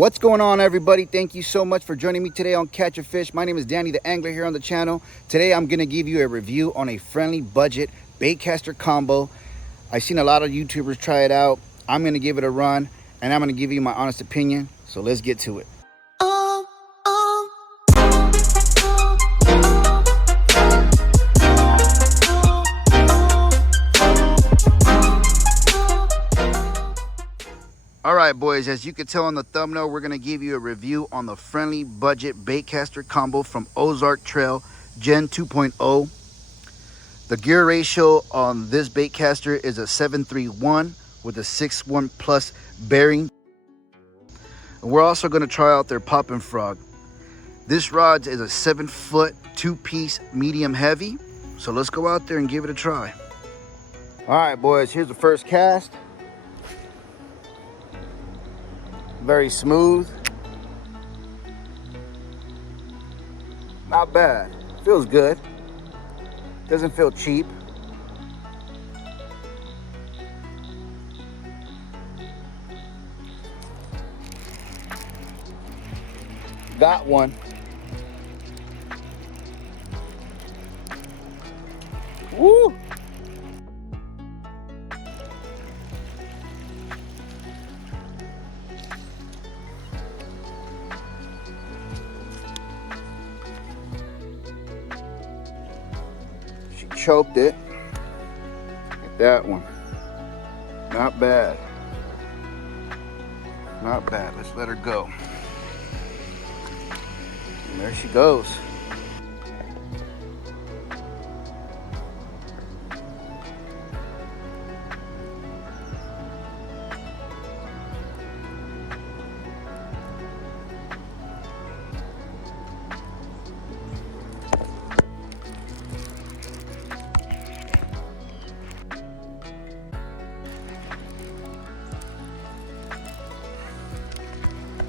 What's going on, everybody? Thank you so much for joining me today on Catch a Fish. My name is Danny the Angler here on the channel. Today I'm going to give you a review on a friendly budget baitcaster combo. I've seen a lot of YouTubers try it out. I'm going to give it a run and I'm going to give you my honest opinion. So let's get to it. All right, boys, as you can tell on the thumbnail, we're going to give you a review on the friendly budget baitcaster combo from Ozark Trail Gen 2.0. The gear ratio on this baitcaster is a 7.31 with a 6.1 plus bearing. And we're also going to try out their popping frog. This rod is a 7-foot 2-piece medium heavy. So let's go out there and give it a try. All right, boys, here's the first cast. Very smooth. Not bad. Feels good. Doesn't feel cheap. Got one. Woo! Choked it. Get that one. Not bad. Not bad. Let's let her go. And there she goes.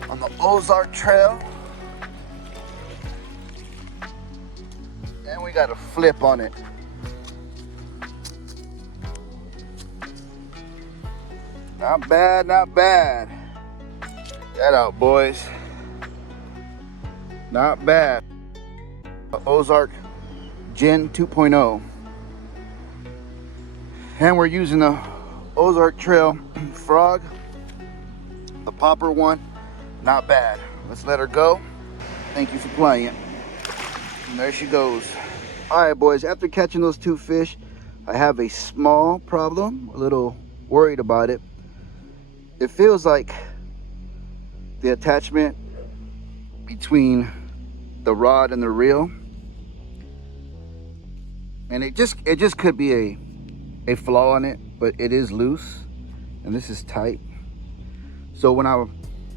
On the Ozark Trail. And we got a flip on it. Not bad, not bad. Check that out, boys. Not bad. The Ozark Gen 2.0. And we're using the Ozark Trail frog, the popper one. Not bad. Let's let her go. Thank you for playing. And there she goes. All right, boys, after catching those two fish, I have a small problem, a little worried about it. It feels like the attachment between the rod and the reel, and it just could be a flaw on it, but it is loose and this is tight. So when I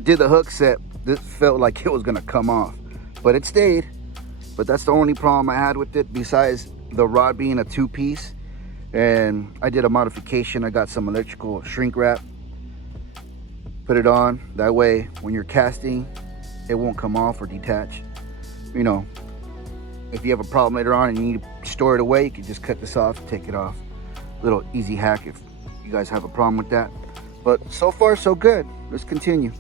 did the hook set, this felt like it was gonna come off, but it stayed. But that's the only problem I had with it, besides the rod being a 2-piece. And I did a modification. I got some electrical shrink wrap, put it on. That way, when you're casting, it won't come off or detach. You know, if you have a problem later on and you need to store it away, you can just cut this off, take it off. Little easy hack if you guys have a problem with that. But so far, so good. Let's continue.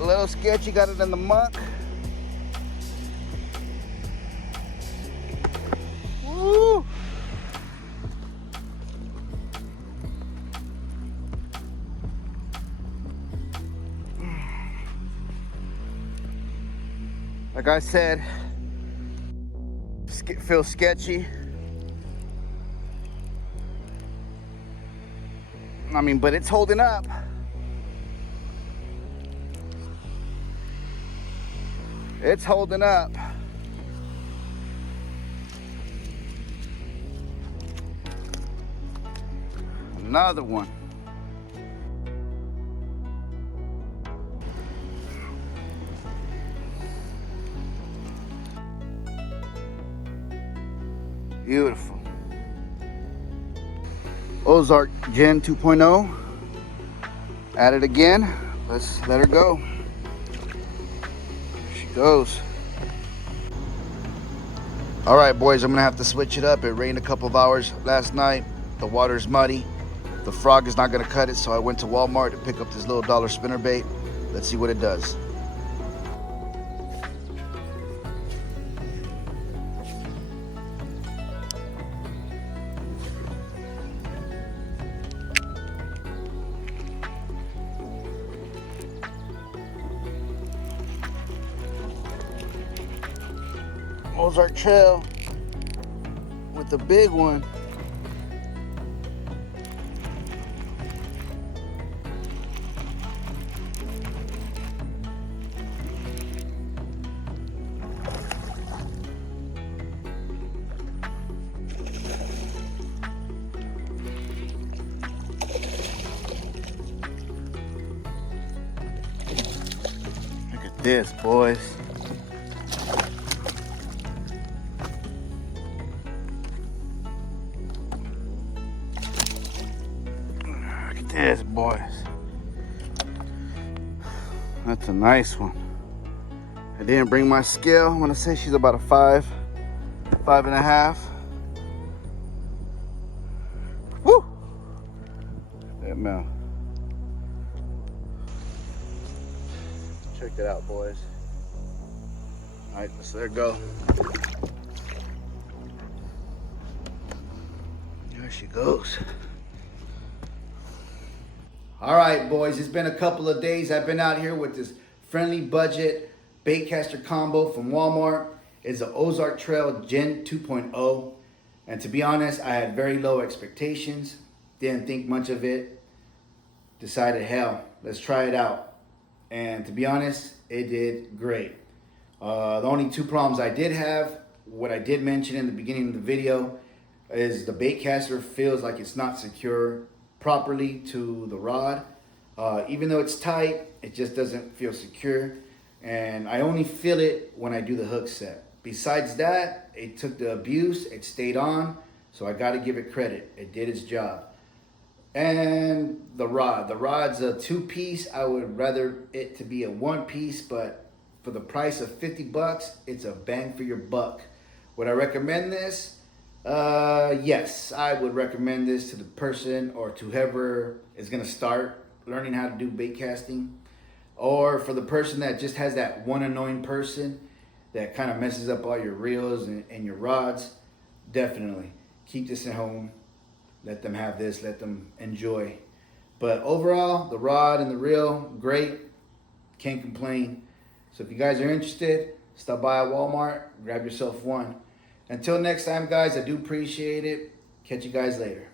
A little sketchy, got it in the muck. Woo! Like I said, feels sketchy. I mean, but it's holding up. It's holding up. Another one. Beautiful. Ozark Gen 2.0. At it again. Let's let her go. There she goes. All right, boys, I'm gonna have to switch it up. It rained a couple of hours last night. The water's muddy. The frog is not gonna cut it, so I went to Walmart to pick up this little dollar spinner bait. Let's see what it does. Ozark Trail with the big one. Look at this, boys. This, boys. That's a nice one. I didn't bring my scale. I'm gonna say she's about a 5, 5.5. Woo! That mouth. Check that out, boys. All right, let's let her go. There she goes. All right, boys, it's been a couple of days. I've been out here with this friendly budget Baitcaster combo from Walmart. It's an Ozark Trail Gen 2.0. And to be honest, I had very low expectations. Didn't think much of it. Decided, hell, let's try it out. And to be honest, it did great. The only two problems I did have, what I did mention in the beginning of the video, is the Baitcaster feels like it's not secure properly to the rod. Even though it's tight, it just doesn't feel secure. And I only feel it when I do the hook set. Besides that, it took the abuse, it stayed on, so I gotta give it credit. It did its job. And the rod's a 2-piece. I would rather it to be a 1-piece, but for the price of 50 bucks, it's a bang for your buck. Would I recommend this? Yes, I would recommend this to the person or to whoever is gonna start learning how to do bait casting, or for the person that just has that one annoying person that kind of messes up all your reels and your rods. Definitely keep this at home. Let them have this, let them enjoy. But overall, the rod and the reel, great. Can't complain. So if you guys are interested, stop by at Walmart, grab yourself one. Until next time, guys, I do appreciate it. Catch you guys later.